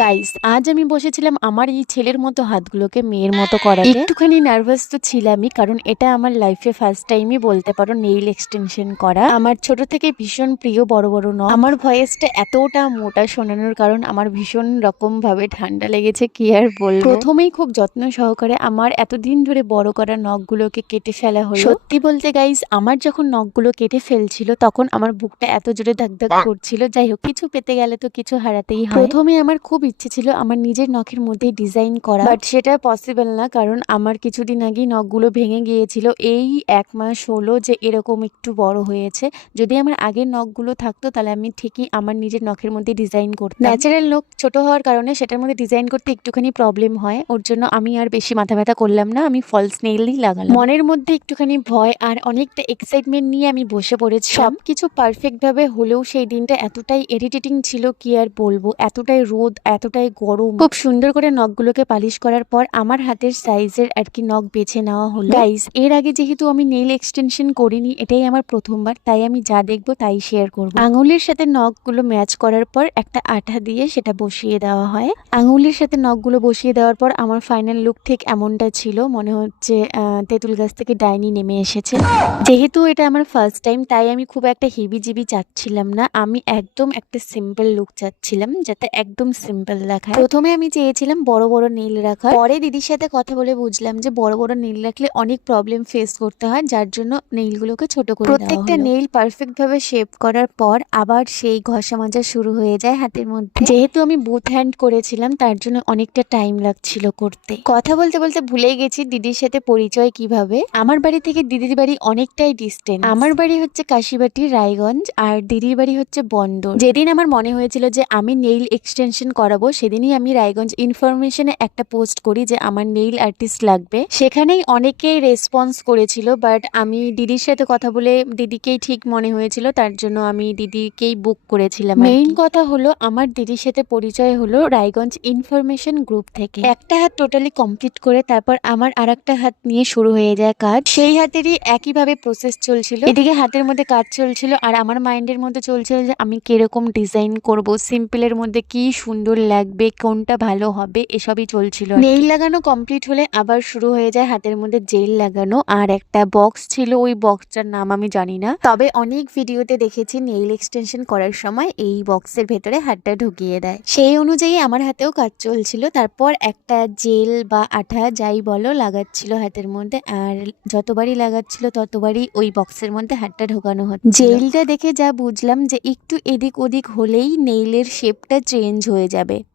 Guys আজ আমি বসেছিলাম আমার এই ছেলের মতো হাতগুলোকে মেয়ের মতো করাতে। একটুখানি নার্ভাস তো ছিলামই কারণ এটা আমার লাইফে ফার্স্ট টাইমই বলতে পারো নেইল এক্সটেনশন করা। আমার ছোট থেকে ভীষণ প্রিয় বড় বড় নখ। আমার ভয়েসটা এতটা মোটা শোনানোর কারণ আমার ভীষণ রকম ভাবে ঠান্ডা লেগেছে কি আর বলব। প্রথমেই খুব যত্ন সহকারে আমার এতদিন ধরে বড় করা নখগুলোকে কেটে ফেলা হলো। সত্যি বলতে গাইস আমার যখন নখগুলো কেটে ফেলছিল তখন আমার বুকটা এত জোরে ধাক ধাক করছিল। যাই হোক কিছু পেতে গেলে তো কিছু হারাতেই হয়। প্রথমে আমার খুব ইচ্ছে ছিল আমার নিজের নখের মধ্যে ডিজাইন করা। বাট সেটা পসিবল না, কারণ আমার কিছুদিন আগেই নখগুলো ভেঙে গিয়েছিল। এই এক মাস হলো যে এরকম একটু বড় হয়েছে। যদি আমার আগের নখগুলো থাকতো, তাহলে আমি ঠিকই আমার নিজের নখের মধ্যে ডিজাইন করতাম। ন্যাচারাল নখ ছোট হওয়ার কারণে সেটার মধ্যে ডিজাইন করতে একটুখানি প্রবলেম হয়। ওর জন্য আমি আর বেশি মাথা ব্যথা করলাম না, আমি ফলস নেইলই লাগালাম। মনের মধ্যে একটুখানি ভয় আর অনেকটা এক্সাইটমেন্ট নিয়ে আমি বসে পড়েছি। সব কিছু পারফেক্টভাবে হলেও সেই দিনটা এতটাই এরিটেটিং ছিল, কি আর বলব? এতটাই রোদ এতটাই গরম। খুব সুন্দর করে নখগুলোকে পালিশ করার পর আমার হাতের সাইজের আর কি নখ বেছে নেওয়া হলো। গাইস এর আগে যেহেতু আমি নেইল এক্সটেনশন করিনি এটাই আমার প্রথমবার তাই আমি যা দেখব তাই শেয়ার করব। আঙুলের সাথে নখগুলো ম্যাচ করার পর একটা আঠা দিয়ে সেটা বসিয়ে দেওয়া হয়। আঙুলের সাথে নখগুলো বসিয়ে দেওয়ার পর আমার ফাইনাল লুক ঠিক এমনটা ছিল মনে হচ্ছে তেঁতুল গাছ থেকে ডাইনি নেমে এসেছে। যেহেতু এটা আমার ফার্স্ট টাইম তাই আমি খুব একটা হেভি জিবি চাচ্ছিলাম না। আমি একদম একটা সিম্পল লুক চাচ্ছিলাম যাতে একদম সিম্পল দেখায় প্রথমে আমি চেয়েছিলাম বড় বড় নীল রাখা পরে দিদির সাথে কথা বলে বুঝলাম যে বড় বড় নীল রাখলে অনেক প্রবলেম ফেস করতে হয় যার জন্য নেইলগুলোকে ছোট করে প্রত্যেকটা নেইল পারফেক্ট ভাবে শেপ করার পর আবার সেই ঘষা মাজা শুরু হয়ে যায় হাতের মধ্যে। যেহেতু আমি বুথ হ্যান্ড করেছিলাম তার জন্য অনেকটা টাইম লাগছিল করতে। কথা বলতে বলতে ভুলে গেছি দিদির সাথে পরিচয় কীভাবে। আমার বাড়ি থেকে দিদির বাড়ি অনেকটাই ডিস্টেন্স আমার বাড়ি হচ্ছে কাশিবাটি রায়গঞ্জ আর দিদির বাড়ি হচ্ছে বন্দর। যেদিন আমার মনে হয়েছিল যে আমি নেইল এক্সটেনশন করাবো, সেদিনই আমি রায়গঞ্জ ইনফরমেশনে একটা পোস্ট করি যে আমার নেইল আর্টিস্ট লাগবে। সেখানেই অনেকেই রেসপন্স করেছিল বাট আমি দিদির সাথে কথা বলে দিদিকেই ঠিক মনে হয়েছিল, তার জন্য আমি দিদিকেই বুক করেছিলাম মেইন কথা হলো, আমার দিদির সাথে পরিচয় হলো রায়গঞ্জ ইনফরমেশন গ্রুপ থেকে। একটা হাত টোটালি কমপ্লিট করে তারপর আমার আর একটা হাত নিয়ে শুরু হয়ে যায় কাজ। সেই হাতেরই একইভাবে প্রসেস চলছিল। এদিকে হাতের মধ্যে কাজ চলছিল, আর আমার মাইন্ডের মধ্যে চলছিল যে আমি কীরকম ডিজাইন করব সিম্পলের মধ্যে কি সুন্দর লাগবে কোনটা ভালো হবে এসবই চলছিল নেইল লাগানো কমপ্লিট হলে আবার শুরু হয়ে যায় হাতের মধ্যে জেল লাগানো আর একটা বক্স ছিল ওই বক্সটার নাম আমি জানি না। তবে অনেক ভিডিওতে দেখেছি নেইল এক্সটেনশন করার সময় এই বক্সের ভেতরে হাতটা ঢুকিয়ে দেয়। সেই অনুযায়ী আমার হাতেও কাজ চলছিল তারপর একটা জেল বা আঠা যাই বলো লাগাচ্ছিল হাতের মধ্যে আর যতবারই লাগাচ্ছিল ততবারই ওই বক্সের মধ্যে হাতটা ঢোকানো হচ্ছে জেলটা দেখে যা বুঝলাম যে একটু এদিক ওদিক হলেই নেইলের শেপটা চেঞ্জ হয়ে B.